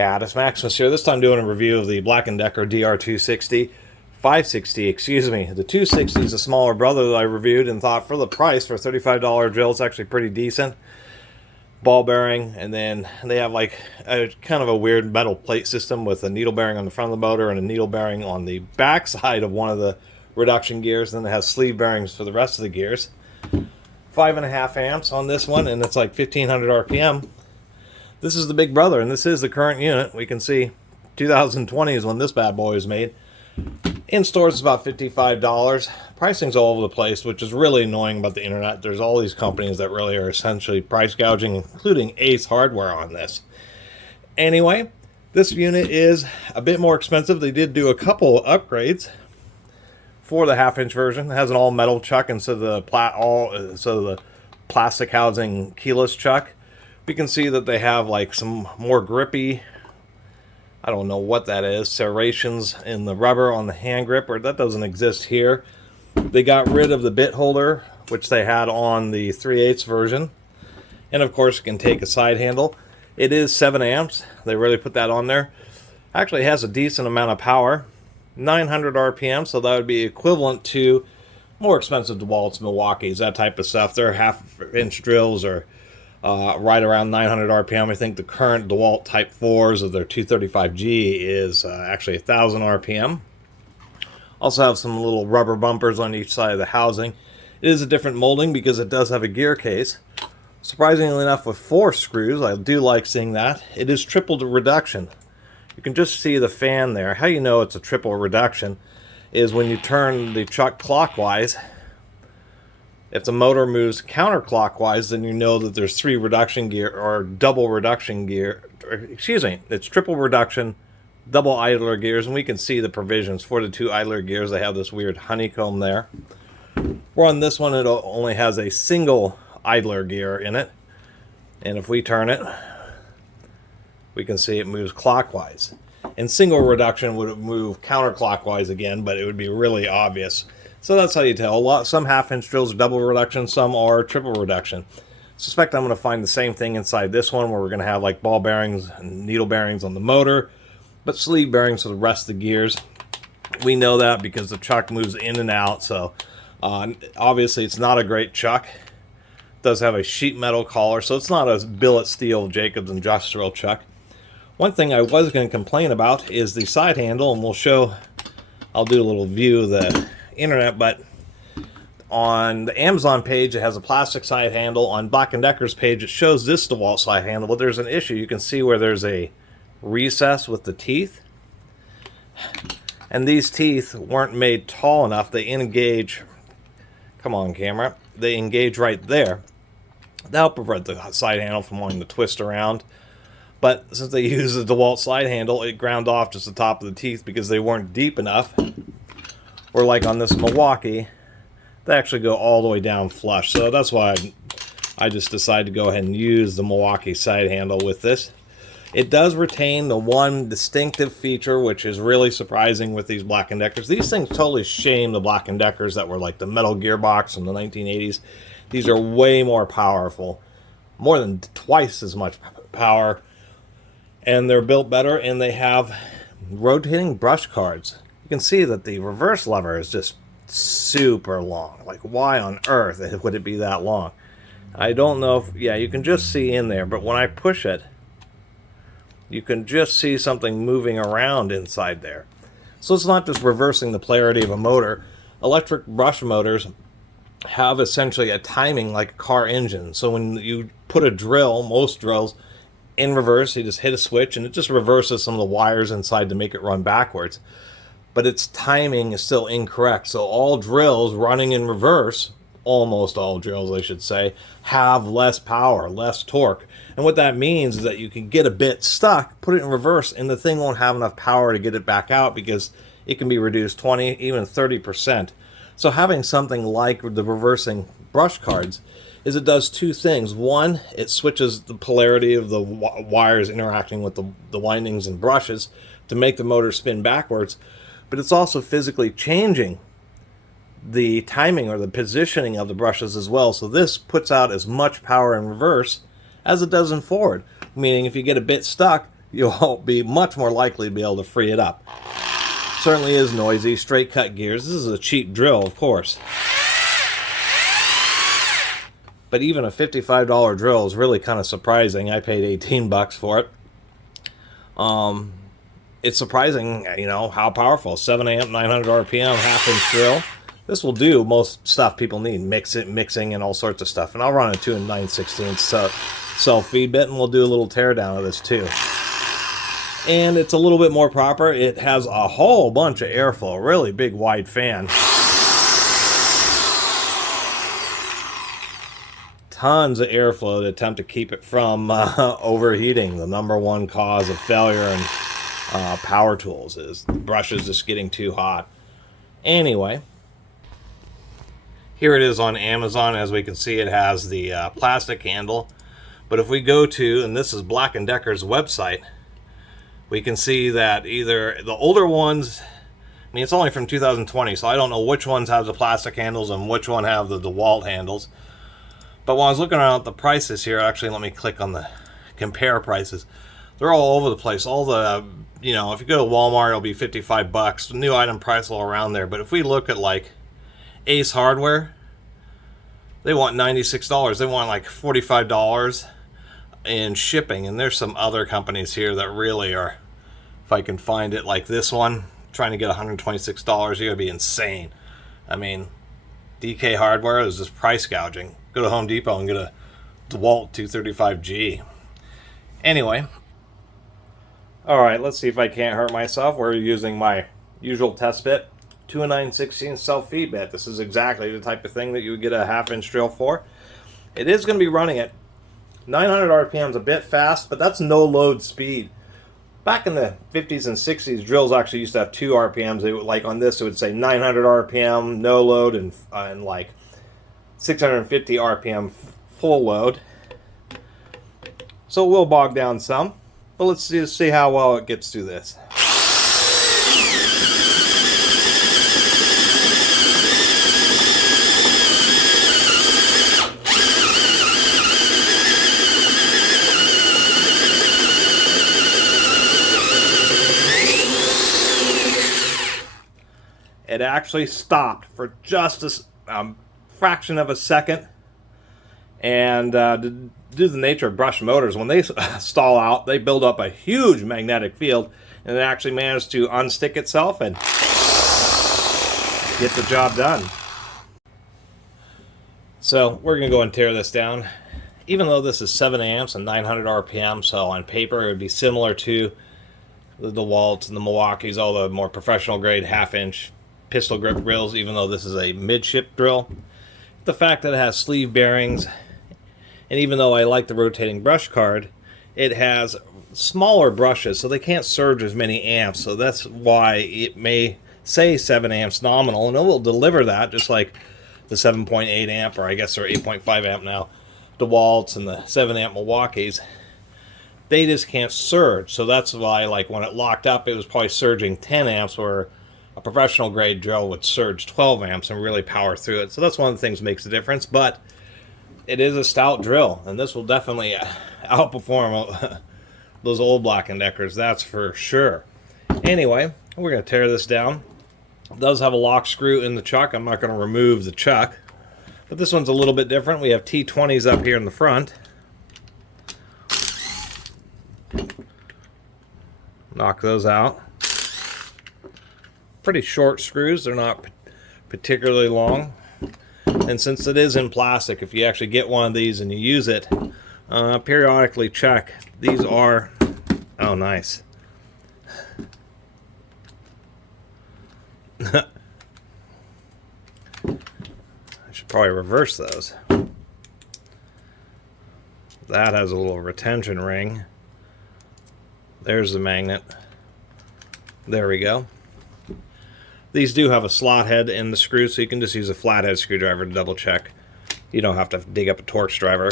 Catus, Maximus here. This time doing a review of the Black & Decker DR260, 560, excuse me. The 260 is a smaller brother that I reviewed and thought for the price, for a $35 drill, it's actually pretty decent. Ball bearing, and then they have like a kind of a weird metal plate system with a needle bearing on the front of the motor and a needle bearing on the back side of one of the reduction gears. Then it has sleeve bearings for the rest of the gears. 5.5 amps on this one, and it's like 1500 RPM. This is the big brother, and this is the current unit. We can see 2020 is when this bad boy was made. In stores, it's about $55. Pricing's all over the place, which is really annoying about the internet. There's all these companies that really are essentially price gouging, including Ace Hardware on this. Anyway, this unit is a bit more expensive. They did do a couple of upgrades for the half-inch version. It has an all-metal chuck instead of the plastic housing keyless chuck. We can see that they have like some more grippy, I don't know what that is, serrations in the rubber on the hand grip, or that doesn't exist here. They got rid of the bit holder, which they had on the 3/8 version. And of course, you can take a side handle. It is 7 amps. They really put that on there. Actually, it has a decent amount of power. 900 RPM, so that would be equivalent to more expensive DeWalt's, Milwaukee's, that type of stuff. Their half-inch drills are right around 900 RPM. I think the current DeWalt Type 4s of their 235G is actually 1000 RPM. Also have some little rubber bumpers on each side of the housing. It is a different molding because it does have a gear case. Surprisingly enough, with 4 screws, I do like seeing that. It is triple reduction. You can just see the fan there. How you know it's a triple reduction is when you turn the chuck clockwise. If the motor moves counterclockwise, then you know that there's 3 reduction gear, or double reduction gear. Excuse me, it's triple reduction, double idler gears, and we can see the provisions for the 2 idler gears. They have this weird honeycomb there. Where on this one, it only has a single idler gear in it. And if we turn it, we can see it moves clockwise. And single reduction would move counterclockwise again, but it would be really obvious. So that's how you tell. Some half-inch drills are double reduction, some are triple reduction. Suspect I'm going to find the same thing inside this one, where we're going to have like ball bearings and needle bearings on the motor, but sleeve bearings for the rest of the gears. We know that because the chuck moves in and out, so obviously it's not a great chuck. It does have a sheet metal collar, so it's not a billet steel Jacobs industrial chuck. One thing I was going to complain about is the side handle, and I'll do a little view of the internet, but on the Amazon page it has a plastic side handle. On Black & Decker's page it shows this DeWalt side handle, but there's an issue. You can see where there's a recess with the teeth, and these teeth weren't made tall enough. They engage, come on camera, they engage right there. That'll prevent the side handle from wanting to twist around. But since they use the DeWalt slide handle, it ground off just the top of the teeth because they weren't deep enough. Or like on this Milwaukee, they actually go all the way down flush. So that's why I just decided to go ahead and use the Milwaukee side handle with this. It does retain the one distinctive feature, which is really surprising with these Black & Deckers. These things totally shame the Black & Deckers that were like the metal gearbox from the 1980s. These are way more powerful, more than twice as much power, and they're built better, and they have rotating brush cards. You can see that the reverse lever is just super long. Like, why on earth would it be that long? I don't know if, yeah, you can just see in there, but when I push it, you can just see something moving around inside there. So it's not just reversing the polarity of a motor. Electric brush motors have essentially a timing like a car engine. So when you put a drill, most drills, in reverse, you just hit a switch and it just reverses some of the wires inside to make it run backwards. But its timing is still incorrect. So all drills running in reverse, almost all drills I should say, have less power, less torque. And what that means is that you can get a bit stuck, put it in reverse, and the thing won't have enough power to get it back out because it can be reduced 20, even 30%. So having something like the reversing brush cards is it does 2 things. One, it switches the polarity of the wires interacting with the windings and brushes to make the motor spin backwards, but it's also physically changing the timing or the positioning of the brushes as well. So this puts out as much power in reverse as it does in forward, meaning if you get a bit stuck, you'll be much more likely to be able to free it up. Certainly is noisy. Straight cut gears. This is a cheap drill, of course. But even a $55 drill is really kind of surprising. I paid 18 bucks for it. It's surprising, you know, how powerful. 7 amp, 900 RPM, half-inch drill. This will do most stuff people need, mixing and all sorts of stuff. And I'll run a 2 9/16 self-feed bit, and we'll do a little teardown of this too. And it's a little bit more proper. It has a whole bunch of airflow, a really big wide fan. Tons of airflow to attempt to keep it from overheating. The #1 cause of failure in power tools is the brushes just getting too hot. Anyway, here it is on Amazon. As we can see, it has the plastic handle. But if we go to, and this is Black & Decker's website, we can see that either the older ones, I mean, it's only from 2020, so I don't know which ones have the plastic handles and which one have the DeWalt handles. But when I was looking around at the prices here, actually, let me click on the compare prices. They're all over the place. All the, you know, if you go to Walmart, it'll be 55 bucks. The new item price all around there. But if we look at like Ace Hardware, they want $96. They want like $45 in shipping. And there's some other companies here that really are, if I can find it, like this one, trying to get $126. You're gonna be insane. I mean, DK Hardware is just price gouging. Go to Home Depot and get a DeWalt 235G. Anyway, all right, let's see if I can't hurt myself. We're using my usual test bit, 2 9/16 self-feed bit. This is exactly the type of thing that you would get a half-inch drill for. It is going to be running at 900 RPMs, a bit fast, but that's no load speed. Back in the 50s and 60s, drills actually used to have 2 RPMs. They would, like on this, it would say 900 RPM, no load, and like 650 RPM full load. So it will bog down some, but let's just see how well it gets through this. It actually stopped for just a fraction of a second, and due to the nature of brush motors, when they stall out, they build up a huge magnetic field, and it actually managed to unstick itself and get the job done. So we're going to go and tear this down. Even though this is 7 amps and 900 RPM, so on paper it would be similar to the DeWalt and the Milwaukee's, all the more professional grade half-inch pistol grip drills, even though this is a midship drill. The fact that it has sleeve bearings, and even though I like the rotating brush card, it has smaller brushes, so they can't surge as many amps. So that's why it may say 7 amps nominal, and it will deliver that just like the 7.8 amp, or I guess they're 8.5 amp now, DeWalt's and the 7 amp Milwaukee's. They just can't surge. So that's why, like, when it locked up, it was probably surging 10 amps, where a professional grade drill would surge 12 amps and really power through it. So that's one of the things that makes the difference. But it is a stout drill, and this will definitely outperform those old Black & Deckers, that's for sure. Anyway, we're going to tear this down. It does have a lock screw in the chuck. I'm not going to remove the chuck, but this one's a little bit different. We have T20s up here in the front. Knock those out. Pretty short screws. They're not particularly long. And since it is in plastic, if you actually get one of these and you use it, periodically check. These are, oh, nice. I should probably reverse those. That has a little retention ring. There's the magnet. There we go. These do have a slot head in the screw, so you can just use a flathead screwdriver to double check. You don't have to dig up a Torx driver.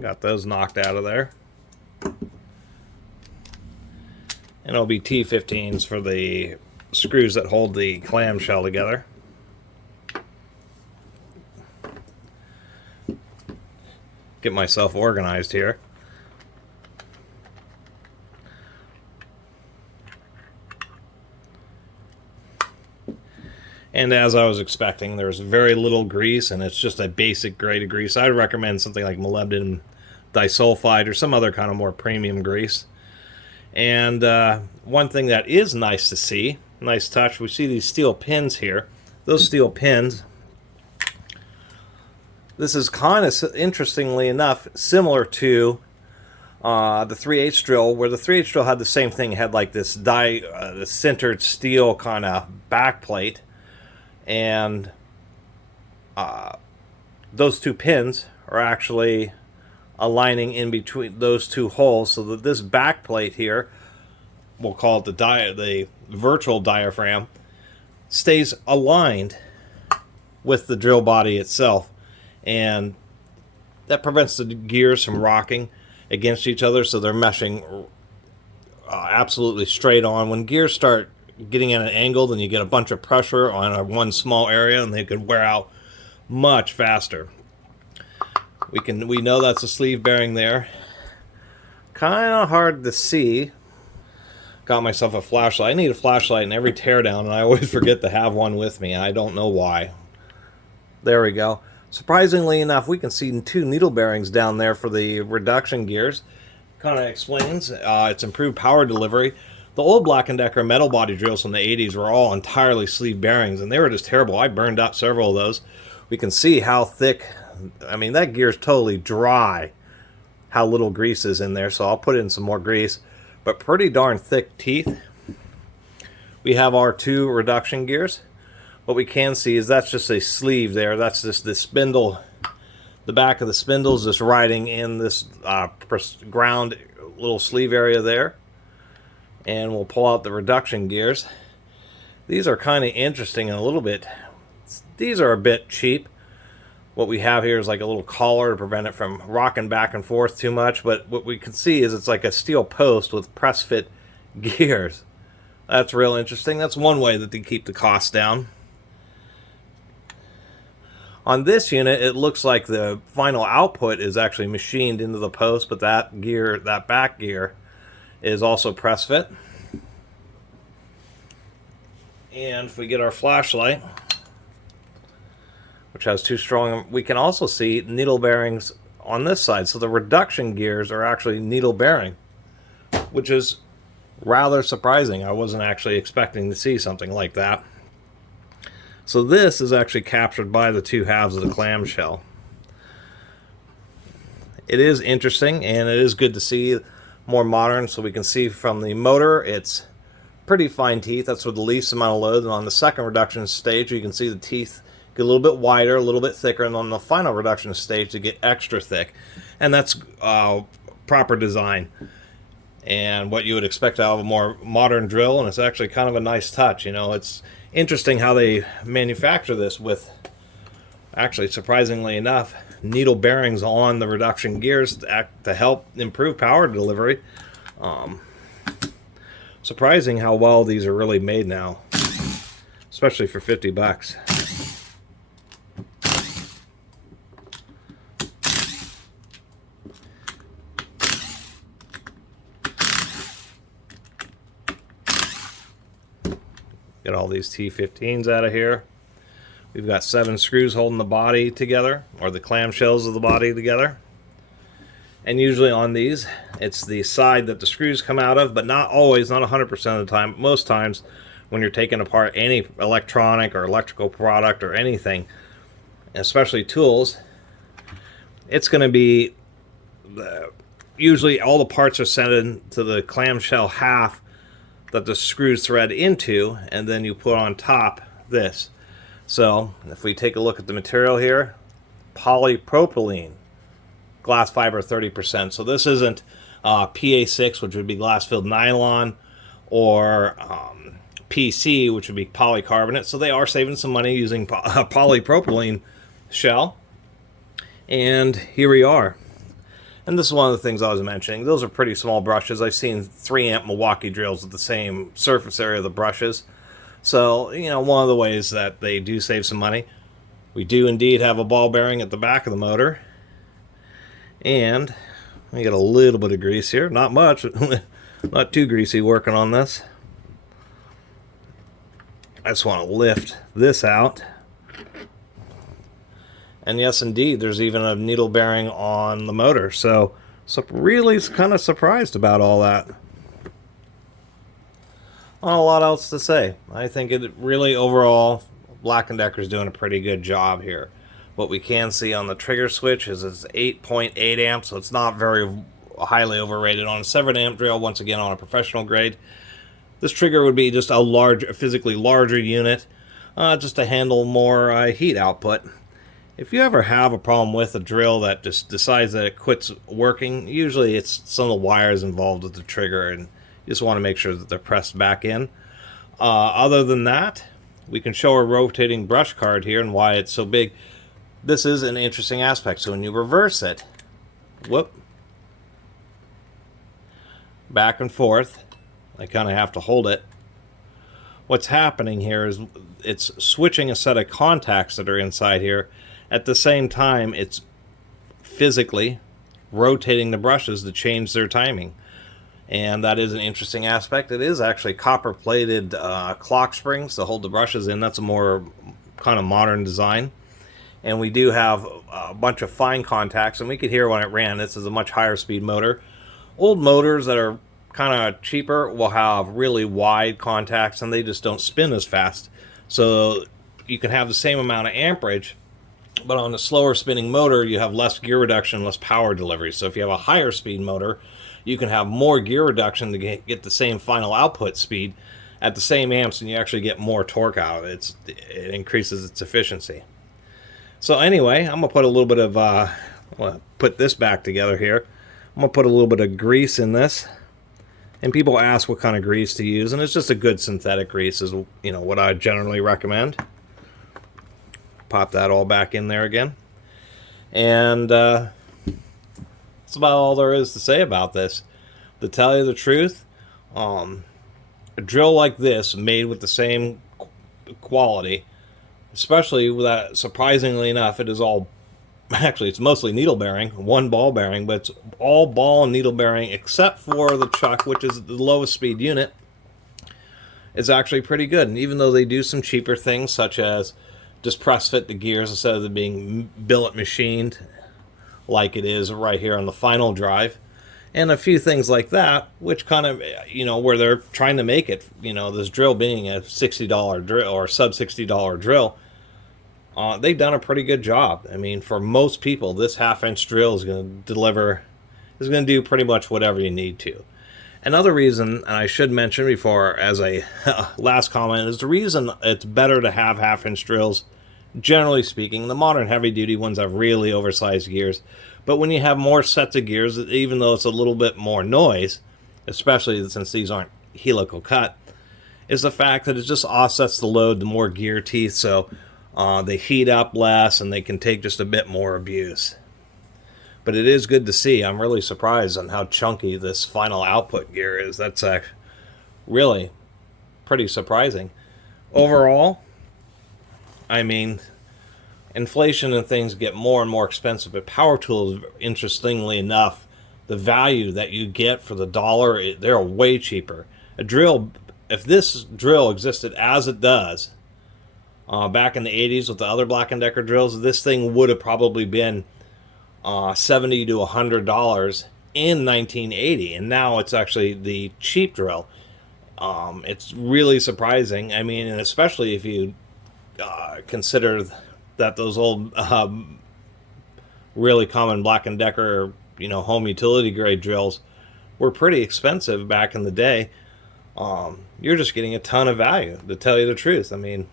Got those knocked out of there. And it'll be T15s for the screws that hold the clamshell together. get myself organized here. And as I was expecting, there's very little grease, and it's just a basic grade of grease. I'd recommend something like molybdenum disulfide or some other kind of more premium grease. And one thing that is nice to see, nice touch, we see these steel pins here. Those steel pins, this is kind of, interestingly enough, similar to the 3/8 drill, where the 3/8 drill had the same thing. It had like this the centered steel kind of back plate. And those two pins are actually aligning in between those two holes, so that this back plate here, we'll call it the virtual diaphragm, stays aligned with the drill body itself, and that prevents the gears from rocking against each other, so they're meshing absolutely straight on. When gears start getting at an angle, then you get a bunch of pressure on one small area, and they could wear out much faster. We know that's a sleeve bearing there. Kind of hard to see. Got myself a flashlight. I need a flashlight in every teardown, and I always forget to have one with me. I don't know why. There we go. Surprisingly enough, we can see 2 needle bearings down there for the reduction gears. Kind of explains its improved power delivery. The old Black & Decker metal body drills from the 80s were all entirely sleeve bearings, and they were just terrible. I burned up several of those. We can see how thick, I mean, that gear's totally dry, how little grease is in there, so I'll put in some more grease. But pretty darn thick teeth. We have our 2 reduction gears. What we can see is that's just a sleeve there. That's just the spindle. The back of the spindle is just riding in this ground little sleeve area there. And we'll pull out the reduction gears. These are kind of interesting and a little bit, these are a bit cheap. What we have here is like a little collar to prevent it from rocking back and forth too much, but what we can see is it's like a steel post with press fit gears. That's real interesting. That's one way that they keep the cost down. On this unit, it looks like the final output is actually machined into the post, but that gear, that back gear, is also press fit. And if we get our flashlight, which has 2 strong, we can also see needle bearings on this side. So the reduction gears are actually needle bearing, which is rather surprising. I wasn't actually expecting to see something like that. So this is actually captured by the 2 halves of the clamshell. It is interesting, and it is good to see more modern. So we can see from the motor, it's pretty fine teeth. That's with the least amount of load. And on the second reduction stage, you can see the teeth get a little bit wider, a little bit thicker, and on the final reduction stage, they get extra thick. And that's proper design and what you would expect out of a more modern drill. And it's actually kind of a nice touch. You know, it's interesting how they manufacture this with, actually, surprisingly enough, needle bearings on the reduction gears to help improve power delivery. Surprising how well these are really made now, especially for 50 bucks. Get all these T15s out of here. We've got 7 screws holding the body together, or the clamshells of the body together. And usually on these, it's the side that the screws come out of, but not always, not 100% of the time. Most times, when you're taking apart any electronic or electrical product or anything, especially tools, it's going to be, usually all the parts are sent into the clamshell half that the screws thread into, and then you put on top this. So if we take a look at the material here, polypropylene, glass fiber 30%. So this isn't PA6, which would be glass filled nylon, or PC, which would be polycarbonate. So they are saving some money using polypropylene shell. And here we are. And this is one of the things I was mentioning. Those are pretty small brushes. I've seen 3-amp Milwaukee drills with the same surface area of the brushes. So, you know, one of the ways that they do save some money. We do indeed have a ball bearing at the back of the motor. And we got a little bit of grease here, not much, not too greasy working on this. I just want to lift this out. And yes, indeed, there's even a needle bearing on the motor. So really kind of surprised about all that. Not a lot else to say. I think it really, overall, Black & Decker's doing a pretty good job here. What we can see on the trigger switch is it's 8.8 amps, so it's not very highly overrated. On a 7 amp drill, once again on a professional grade, this trigger would be just a physically larger unit, just to handle more heat output. If you ever have a problem with a drill that just decides that it quits working, usually it's some of the wires involved with the trigger, and you just want to make sure that they're pressed back in. Other than that, we can show a rotating brush card here and why it's so big. This is an interesting aspect. So when you reverse it, whoop, back and forth, I kind of have to hold it. What's happening here is it's switching a set of contacts that are inside here. At the same time, it's physically rotating the brushes to change their timing. And that is an interesting aspect. It is actually copper-plated clock springs to hold the brushes in. That's a more kind of modern design. And we do have a bunch of fine contacts, and we could hear when it ran. This is a much higher speed motor. Old motors that are kind of cheaper will have really wide contacts, and they just don't spin as fast. So you can have the same amount of amperage, but on a slower spinning motor, you have less gear reduction, less power delivery. So if you have a higher speed motor, you can have more gear reduction to get the same final output speed at the same amps, and you actually get more torque out of it. It increases its efficiency. So anyway, I'm going to put a little bit of, put this back together here. I'm going to put a little bit of grease in this. And people ask what kind of grease to use, and it's just a good synthetic grease is, what I generally recommend. Pop that all back in there again. And that's about all there is to say about this. To tell you the truth, a drill like this, made with the same quality, especially with that, surprisingly enough, it is all, actually it's mostly needle bearing, one ball bearing, but it's all ball and needle bearing except for the chuck, which is the lowest speed unit. It's actually pretty good. And even though they do some cheaper things, such as just press fit the gears instead of them being billet machined like it is right here on the final drive, and a few things like that, which kind of, where they're trying to make it, this drill being a $60 drill or sub $60 drill, they've done a pretty good job. I mean, for most people, this half-inch drill is going to do pretty much whatever you need to. Another reason, and I should mention before as a last comment, is the reason it's better to have half-inch drills, generally speaking. The modern heavy-duty ones have really oversized gears. But when you have more sets of gears, even though it's a little bit more noise, especially since these aren't helical cut, is the fact that it just offsets the load, the more gear teeth, so they heat up less and they can take just a bit more abuse. But it is good to see. I'm really surprised on how chunky this final output gear is. That's really pretty surprising. Overall, I mean, inflation and things get more and more expensive, but power tools, interestingly enough, the value that you get for the dollar, they're way cheaper. A drill, if this drill existed as it does back in the 80s with the other Black & Decker drills, this thing would have probably been $70 to $100 in 1980, and now it's actually the cheap drill. It's really surprising. I mean, and especially if you consider that those old really common Black & Decker home utility grade drills were pretty expensive back in the day. You're just getting a ton of value, to tell you the truth. I mean,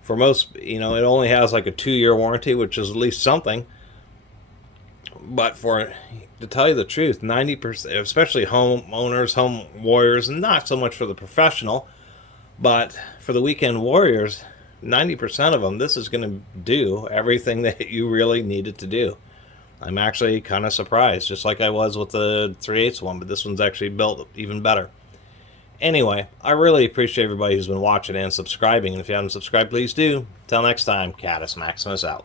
for most, it only has like a 2-year warranty, which is at least something. But to tell you the truth, 90%, especially homeowners, home warriors, and not so much for the professional, but for the weekend warriors, 90% of them, this is going to do everything that you really need it to do. I'm actually kind of surprised, just like I was with the 3/8 one, but this one's actually built even better. Anyway, I really appreciate everybody who's been watching and subscribing, and if you haven't subscribed, please do. Till next time, Catus Maximus out.